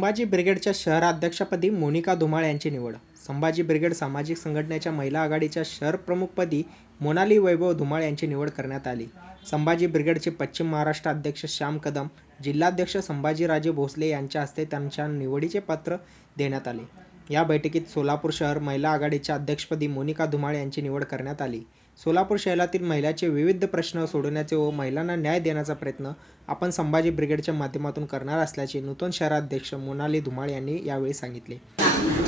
संभाजी ब्रिगेडच्या शहराध्यक्षपदी मोनिका धुमाळ यांची निवड. संभाजी ब्रिगेड सामाजिक संघटनेच्या महिला आघाडीच्या शहर प्रमुखपदी मोनाली वैभव धुमाळ यांची निवड करण्यात आली. संभाजी ब्रिगेडचे पश्चिम महाराष्ट्र अध्यक्ष श्याम कदम, जिल्हाध्यक्ष संभाजीराजे भोसले यांच्या हस्ते त्यांच्या निवडीचे पत्र देण्यात आले. या बैठकीत सोलापूर शहर महिला आघाडीच्या अध्यक्षपदी मोनिका धुमाळ यांची निवड करण्यात आली. सोलापूर शहरातील महिलांचे विविध प्रश्न सोडवण्याचे व महिलांना न्याय देण्याचा प्रयत्न आपण संभाजी ब्रिगेडच्या माध्यमातून करणार असल्याचे नूतन शहराध्यक्ष मोनाली धुमाळ यांनी यावेळी सांगितले.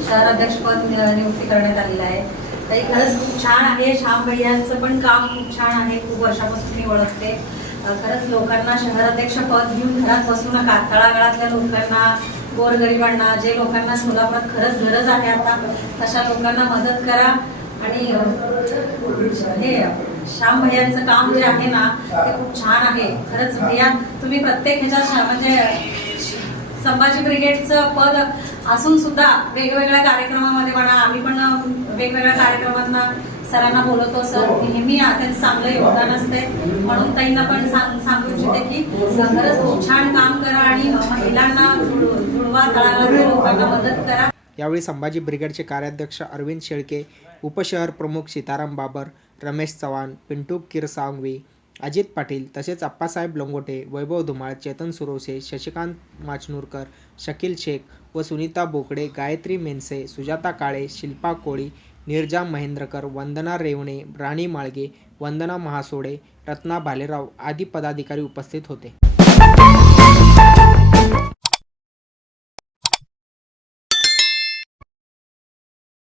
शहराध्यक्षपद नियुक्ती करण्यात आलेली आहे. काही खरंच खूप छान आहे. श्याम भैयांचं पण काम खूप छान आहे. खूप वर्षापासून मी ओळखते. खरंच लोकांना शहराध्यक्ष पद घेऊन घरात बसू नका. तळागाळातल्या लोकांना, गोरगरिबांना, जे लोकांना सोलापुरात खरंच गरज आहे आता तशा लोकांना मदत करा. आणि हे श्याम भैयांचं काम जे आहे ना ते खूप छान आहे. खरंच भैया तुम्ही प्रत्येक ह्याच्यात म्हणजे संभाजी ब्रिगेडचं पद असून सुद्धा वेगवेगळ्या कार्यक्रमामध्ये म्हणा, आम्ही पण वेगवेगळ्या कार्यक्रमांना सरांना बोलवतो. सर नेहमी त्यांचं चांगलं योगदान असते. म्हणून ताईंना पण सांगू इच्छिते की खरंच खूप छान काम करा आणि महिलांना जुळवा, तळागाळातल्या लोकांना मदत करा. यावेळी संभाजी ब्रिगेडचे कार्याध्यक्ष अरविंद शेळके, उपशहर प्रमुख सीताराम बाबर, रमेश चव्हाण, पिंटू किरसांगवी, अजित पाटील तसेच अप्पासाहेब लंगोटे, वैभव धुमाळ, चेतन सुरवसे, शशिकांत माचनूरकर, शकील शेख व सुनीता बोकडे, गायत्री मेनसे, सुजाता काळे, शिल्पा कोळी, निर्जा महेंद्रकर, वंदना रेवणे, राणी माळगे, वंदना महासोडे, रत्ना भालेराव आदी पदाधिकारी उपस्थित होते.